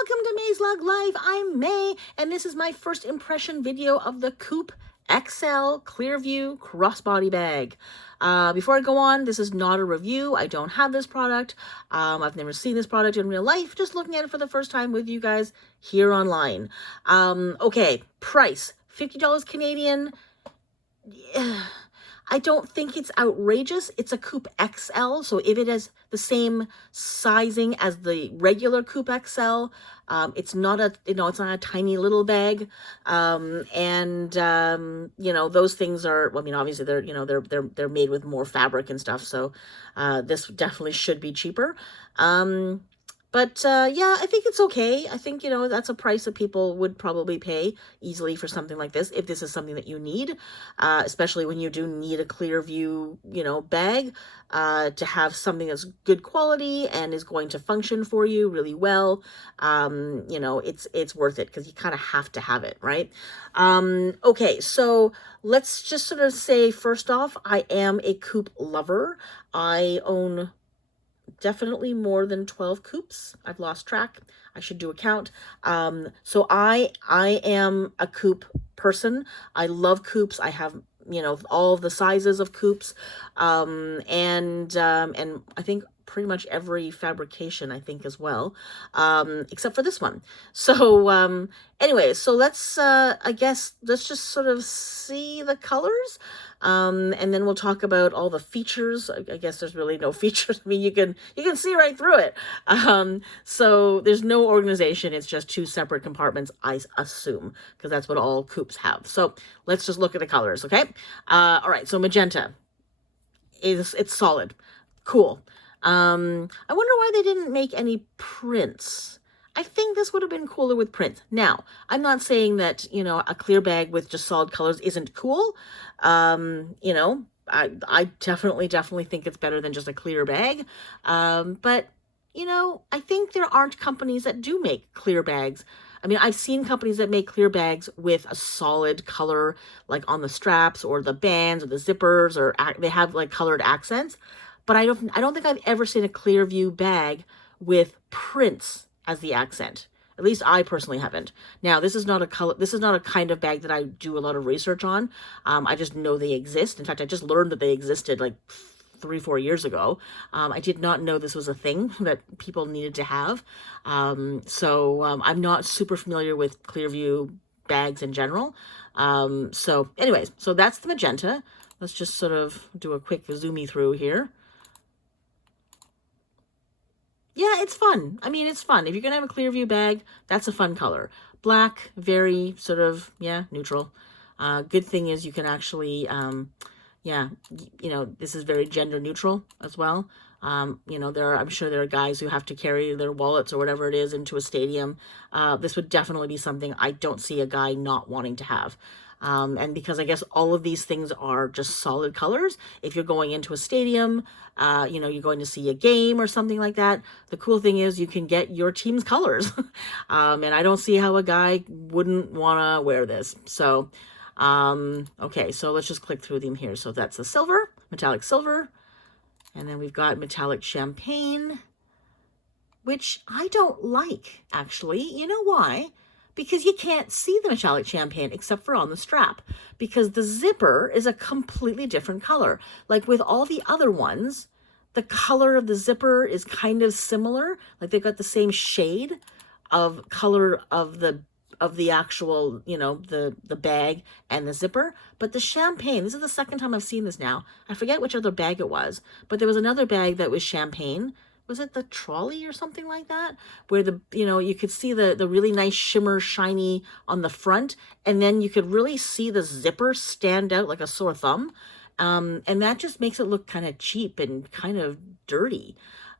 Welcome to May's Lug Life. I'm May, and this is my first impression video of the Coupe XL Clearview Crossbody bag. Before I go on, this is not a review. I don't have this product. I've never seen this product in real life. Just looking at it for the first time with you guys here online. Okay, price, $50 Canadian. I don't think it's outrageous. It's a Coupe XL, so if it has the same sizing as the regular Coupe XL, it's not a, it's not a tiny little bag. Those things are, I mean, obviously they're made with more fabric and stuff, so this definitely should be cheaper. Yeah, I think it's okay. I think, that's a price that people would probably pay easily for something like this, if this is something that you need, especially when you do need a Clearview, bag, to have something that's good quality and is going to function for you really well. It's worth it because you kind of have to have it, right? Okay, so let's just sort of say, first off, I am a coupe lover. I own definitely more than 12 coupes. I've lost track. I should do a count. So I am a coupe person. I love coupes. I have, all the sizes of coupes. And I think pretty much every fabrication, I think, as well, except for this one. So anyway, so let's I guess let's just sort of see the colors, and then we'll talk about all the features. I guess there's really no features. I mean, you can see right through it. So there's no organization. It's just two separate compartments, I assume, because that's what all coupes have. So let's just look at the colors, okay? All right, so magenta it's solid, cool. I wonder why they didn't make any prints. I think this would have been cooler with prints. Now, I'm not saying that, a clear bag with just solid colors isn't cool. I definitely think it's better than just a clear bag. But, I think there aren't companies that do make clear bags. I mean, I've seen companies that make clear bags with a solid color, like on the straps or the bands or the zippers, or they have like colored accents. But I don't think I've ever seen a Clearview bag with prints as the accent. At least I personally haven't. Now, this is not a kind of bag that I do a lot of research on. I just know they exist. In fact, I just learned that they existed like 3-4 years ago. I did not know this was a thing that people needed to have. I'm not super familiar with Clearview bags in general. So anyways, so that's the magenta. Let's just sort of do a quick zoomy through here. Yeah, it's fun. I mean, it's fun. If you're going to have a Clearview bag, that's a fun color. Black, very sort of, neutral. Good thing is you can actually, this is very gender neutral as well. I'm sure there are guys who have to carry their wallets or whatever it is into a stadium. This would definitely be something I don't see a guy not wanting to have. And because I guess all of these things are just solid colors, if you're going into a stadium, you're going to see a game or something like that, the cool thing is you can get your team's colors. And I don't see how a guy wouldn't want to wear this. So, okay, so let's just click through them here. So that's the silver, metallic silver, and then we've got metallic champagne, which I don't like, actually. You know why? Because you can't see the metallic champagne except for on the strap, because the zipper is a completely different color. Like with all the other ones, the color of the zipper is kind of similar. Like they've got the same shade of color of the actual, the bag and the zipper. But the champagne, this is the second time I've seen this now. I forget which other bag it was, but there was another bag that was champagne. Was it the trolley or something like that? Where you could see the really nice shimmer shiny on the front, and then you could really see the zipper stand out like a sore thumb. And that just makes it look kind of cheap and kind of dirty.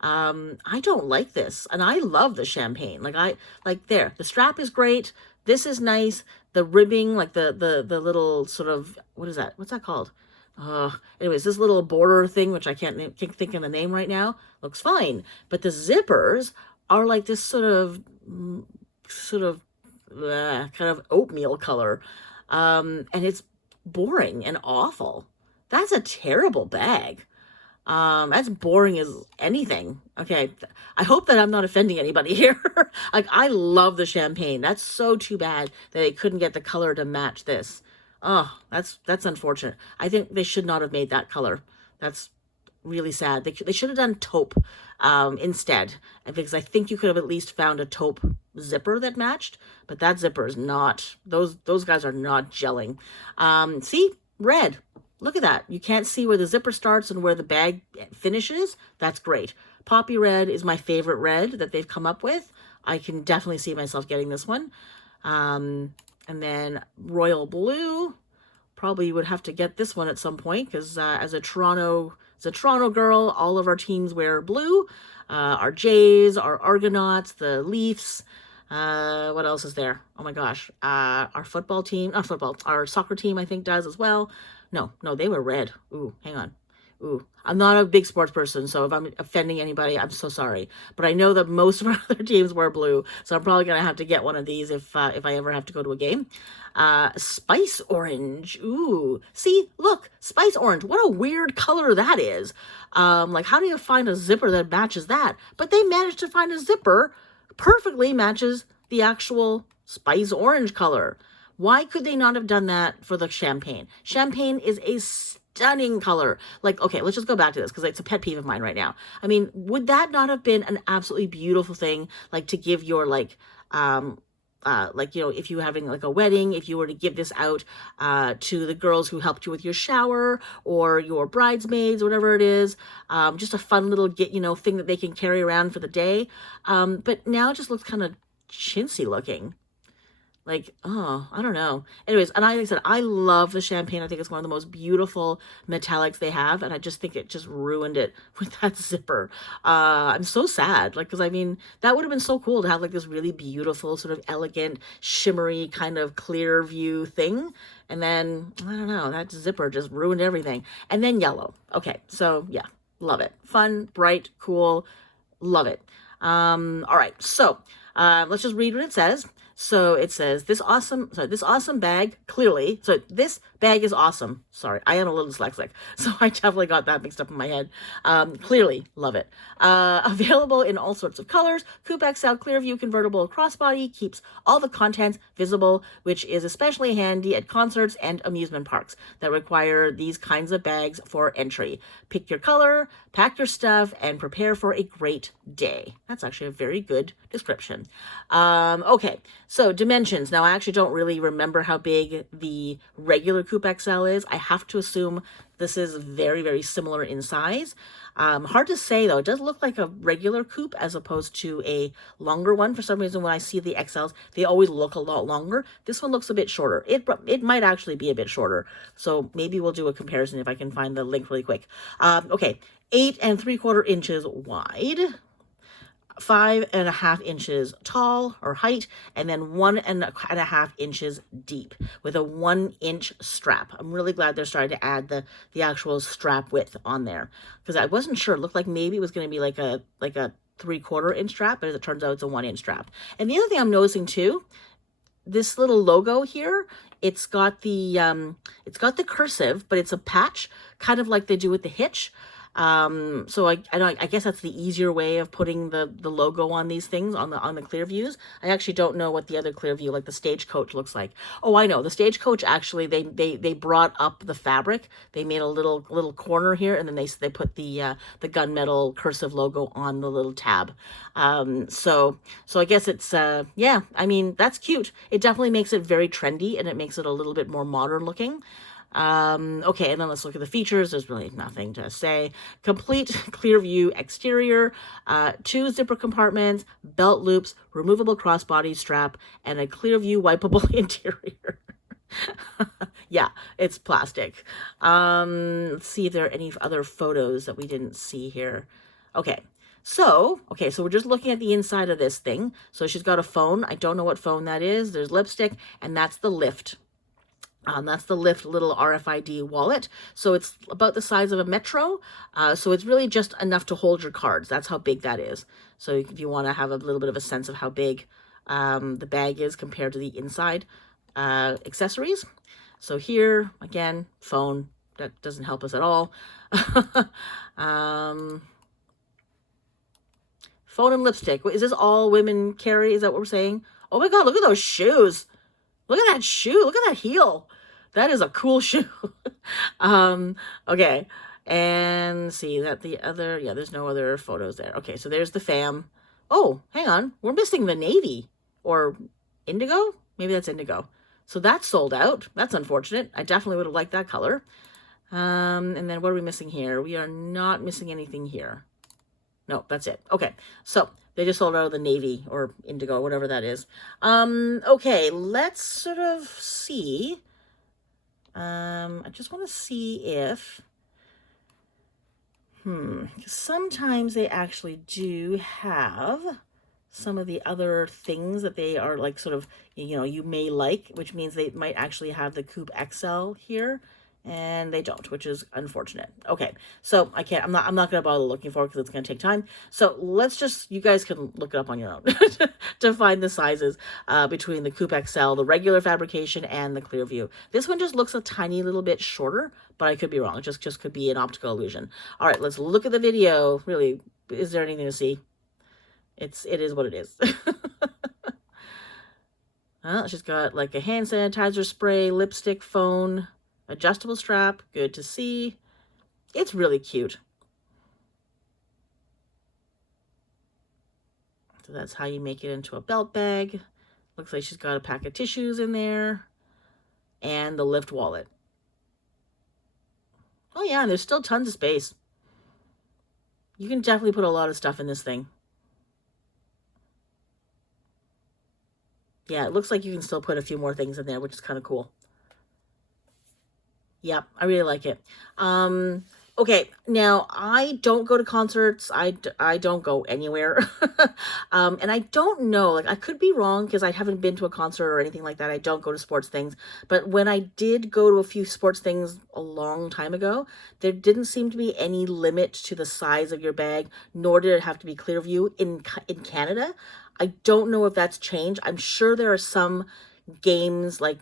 I don't like this, and I love the champagne. The strap is great. This is nice. The ribbing, like the little sort of, what is that? What's that called? Anyways, this little border thing, which I can't think of the name right now, looks fine. But the zippers are like this sort of kind of oatmeal color. And it's boring and awful. That's a terrible bag. As boring as anything. Okay, I hope that I'm not offending anybody here. Like, I love the champagne. That's so too bad that they couldn't get the color to match this. Oh, that's unfortunate. I think they should not have made that color. That's really sad. They should have done taupe instead, because I think you could have at least found a taupe zipper that matched, but that zipper is not, those guys are not gelling. See, red. Look at that. You can't see where the zipper starts and where the bag finishes. That's great. Poppy red is my favorite red that they've come up with. I can definitely see myself getting this one. And then royal blue. Probably would have to get this one at some point, because as a Toronto girl, all of our teams wear blue. Our Jays, our Argonauts, the Leafs. What else is there? Oh my gosh. Our football team, not football, our soccer team I think does as well. No, they were red. Ooh, hang on. Ooh, I'm not a big sports person, so if I'm offending anybody, I'm so sorry. But I know that most of our other teams wear blue, so I'm probably going to have to get one of these if I ever have to go to a game. Spice orange. Ooh, see, look, spice orange. What a weird color that is. Like, how do you find a zipper that matches that? But they managed to find a zipper perfectly matches the actual spice orange color. Why could they not have done that for the champagne? Champagne is a stunning color. Like, okay, let's just go back to this because it's a pet peeve of mine right now. I mean, would that not have been an absolutely beautiful thing, like to give your like, you know, if you were having like a wedding, if you were to give this out to the girls who helped you with your shower or your bridesmaids, whatever it is, just a fun little thing that they can carry around for the day. But now it just looks kind of chintzy looking. Like, oh, I don't know. Anyways, and like I said, I love the champagne. I think it's one of the most beautiful metallics they have, and I just think it just ruined it with that zipper. I'm so sad, like, because I mean, that would have been so cool to have like this really beautiful, sort of elegant, shimmery kind of clear view thing. And then, I don't know, that zipper just ruined everything. And then yellow. Okay, so yeah, love it. Fun, bright, cool, love it. All right, so let's just read what it says. So it says, this awesome bag, clearly, so this bag is awesome. Sorry, I am a little dyslexic, so I definitely got that mixed up in my head. Clearly, love it. Available in all sorts of colors. Coupe XL Clearview convertible crossbody keeps all the contents visible, which is especially handy at concerts and amusement parks that require these kinds of bags for entry. Pick your color, pack your stuff, and prepare for a great day. That's actually a very good description. Okay, so dimensions. Now, I actually don't really remember how big the regular Coupe XL is. I have to assume this is very, very similar in size. Hard to say, though. It does look like a regular coupe as opposed to a longer one. For some reason, when I see the XLs, they always look a lot longer. This one looks a bit shorter. It might actually be a bit shorter. So maybe we'll do a comparison if I can find the link really quick. Okay, 8 3/4 inches wide. 5.5 inches tall or height, and then 1.5 inches deep with a 1-inch strap. I'm really glad they're starting to add the actual strap width on there, because I wasn't sure. It looked like maybe it was going to be like a 3/4 inch strap, but as it turns out, it's a 1-inch strap. And the other thing I'm noticing too, this little logo here, it's got the cursive, but it's a patch, kind of like they do with the hitch. So I guess that's the easier way of putting the logo on these things on the Clearviews. I actually don't know what the other Clearview, like the Stagecoach, looks like. Oh, I know. The Stagecoach, actually, they brought up the fabric. They made a little corner here, and then they put the gunmetal cursive logo on the little tab. So I guess it's yeah, I mean, that's cute. It definitely makes it very trendy, and it makes it a little bit more modern looking. Okay, and then let's look at the features. There's really nothing to say. Complete Clearview exterior, 2 zipper compartments, belt loops, removable crossbody strap, and a Clearview wipeable interior. Yeah, it's plastic. Let's see if there are any other photos that we didn't see here. Okay. So we're just looking at the inside of this thing. So she's got a phone. I don't know what phone that is. There's lipstick, and that's the lift. That's the Lift little RFID wallet. So it's about the size of a Metro. So it's really just enough to hold your cards. That's how big that is. So if you want to have a little bit of a sense of how big the bag is compared to the inside accessories. So here, again, phone, that doesn't help us at all. Phone and lipstick. Is this all women carry? Is that what we're saying? Oh my God, look at those shoes. Look at that shoe. Look at that heel. That is a cool shoe. Okay. And see that the other, yeah, there's no other photos there. Okay, so there's the fam. Oh, hang on. We're missing the navy or indigo. Maybe that's indigo. So that's sold out. That's unfortunate. I definitely would have liked that color. And then what are we missing here? We are not missing anything here. No, that's it. Okay, so they just sold out of the navy or indigo, whatever that is. Okay, let's sort of see. I just want to see if, sometimes they actually do have some of the other things that they are like sort of, you may like, which means they might actually have the Coupe XL here. And they don't, which is unfortunate. Okay, so I'm not going to bother looking for it because it's going to take time. So let's just, you guys can look it up on your own to find the sizes between the Coupe XL, the regular fabrication, and the Clearview. This one just looks a tiny little bit shorter, but I could be wrong. It just could be an optical illusion. All right, let's look at the video. Really, is there anything to see? It is what it is. She's got like a hand sanitizer spray, lipstick, phone, adjustable strap, good to see. It's really cute. So that's how you make it into a belt bag. Looks like she's got a pack of tissues in there and the lift wallet. Oh yeah, and there's still tons of space. You can definitely put a lot of stuff in this thing. Yeah, it looks like you can still put a few more things in there, which is kind of cool. Yep, I really like it. Okay, now I don't go to concerts. I don't go anywhere. And I don't know, like I could be wrong because I haven't been to a concert or anything like that. I don't go to sports things. But when I did go to a few sports things a long time ago, there didn't seem to be any limit to the size of your bag, nor did it have to be Clearview in Canada. I don't know if that's changed. I'm sure there are some games like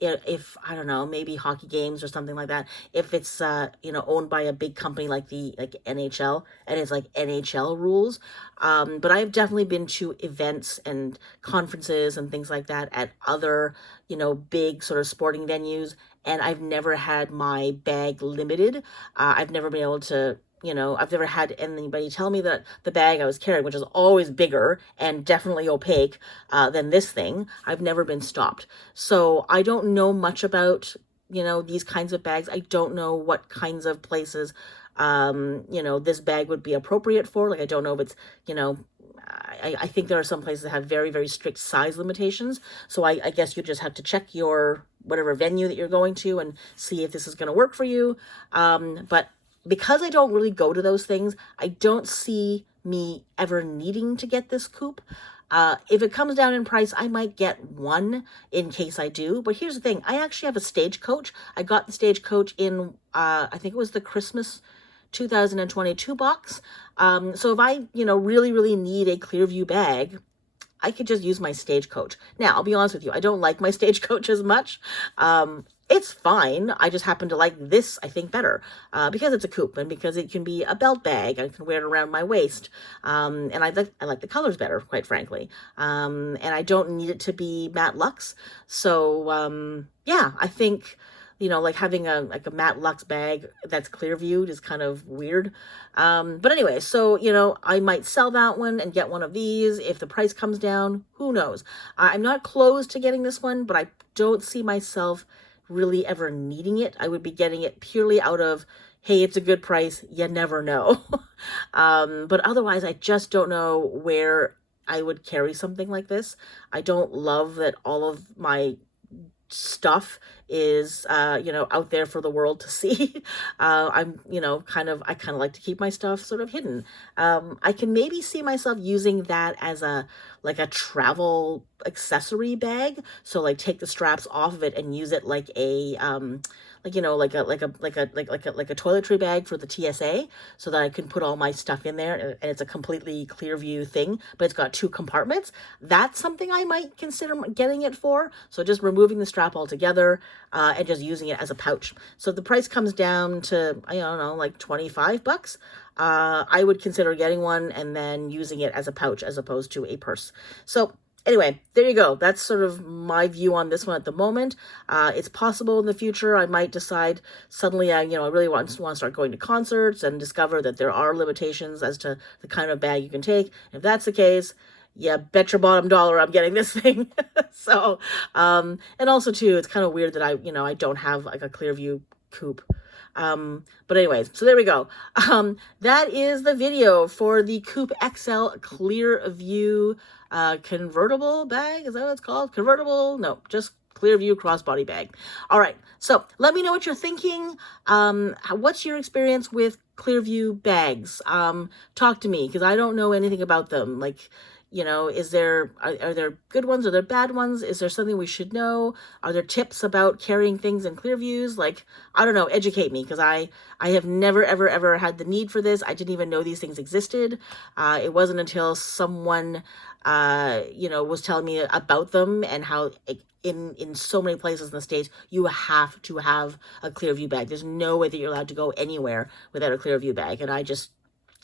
if I don't know, maybe hockey games or something like that, if it's owned by a big company like NHL and it's like NHL rules, but I've definitely been to events and conferences and things like that at other big sort of sporting venues, and I've never had my bag limited. I've never been able to I've never had anybody tell me that the bag I was carrying, which is always bigger and definitely opaque than this thing, I've never been stopped. So I don't know much about, these kinds of bags. I don't know what kinds of places, this bag would be appropriate for. Like, I don't know if it's, I think there are some places that have very, very strict size limitations. So I guess you just have to check your whatever venue that you're going to and see if this is going to work for you. But because I don't really go to those things, I don't see me ever needing to get this coupe. If it comes down in price, I might get one in case I do. But here's the thing. I actually have a Stagecoach. I got the Stagecoach in, I think it was the Christmas 2022 box. So if I, really, really need a Clearview bag, I could just use my Stagecoach. Now, I'll be honest with you. I don't like my Stagecoach as much. It's fine. I just happen to like this, I think, better because it's a coupe and because it can be a belt bag. I can wear it around my waist. And I like the colors better, quite frankly. And I don't need it to be matte luxe. So, yeah, I think, like having a matte luxe bag that's clear viewed is kind of weird. But anyway, so, I might sell that one and get one of these if the price comes down. Who knows? I'm not closed to getting this one, but I don't see myself really ever needing it. I would be getting it purely out of, hey, it's a good price. You never know. But otherwise, I just don't know where I would carry something like this. I don't love that all of my stuff is out there for the world to see. I'm I kind of like to keep my stuff sort of hidden. I can maybe see myself using that as a travel accessory bag, so like take the straps off of it and use it like a like, you know, like a toiletry bag for the TSA, so that I can put all my stuff in there, and it's a completely Clearview thing, but it's got two compartments. That's something I might consider getting it for. So just removing the strap altogether, and just using it as a pouch. So if the price comes down to, I don't know, like 25 bucks, I would consider getting one and then using it as a pouch as opposed to a purse. So anyway, there you go. That's sort of my view on this one at the moment. It's possible in the future I might decide suddenly I really want to start going to concerts and discover that there are limitations as to the kind of bag you can take. If that's the case, yeah, bet your bottom dollar I'm getting this thing. So, and also too, it's kind of weird that I don't have like a Clearview Coupe. But anyways, so there we go. That is the video for the Coupe XL Clearview convertible bag. Is that what it's called? Convertible? No, just Clearview crossbody bag. All right. So let me know what you're thinking. What's your experience with Clearview bags? Talk to me, because I don't know anything about them. Like, are there good ones? Are there bad ones? Is there something we should know? Are there tips about carrying things in Clearviews? Like, I don't know, educate me, because I have never, ever, ever had the need for this. I didn't even know these things existed. It wasn't until someone, was telling me about them and how in so many places in the States, you have to have a Clearview bag. There's no way that you're allowed to go anywhere without a Clearview bag. And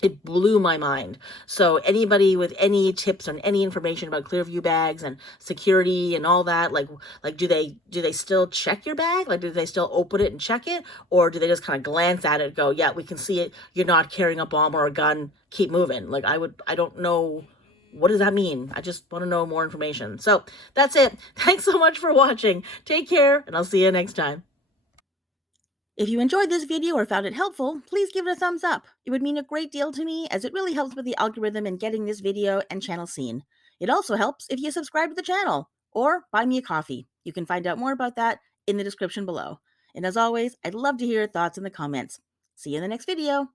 it blew my mind. So anybody with any tips on any information about Clearview bags and security and all that, like do they still check your bag? Like, do they still open it and check it? Or do they just kind of glance at it and go, yeah, we can see it. You're not carrying a bomb or a gun. Keep moving. Like, I don't know. What does that mean? I just want to know more information. So that's it. Thanks so much for watching. Take care, and I'll see you next time. If you enjoyed this video or found it helpful, please give it a thumbs up. It would mean a great deal to me, as it really helps with the algorithm in getting this video and channel seen. It also helps if you subscribe to the channel or buy me a coffee. You can find out more about that in the description below. And as always, I'd love to hear your thoughts in the comments. See you in the next video.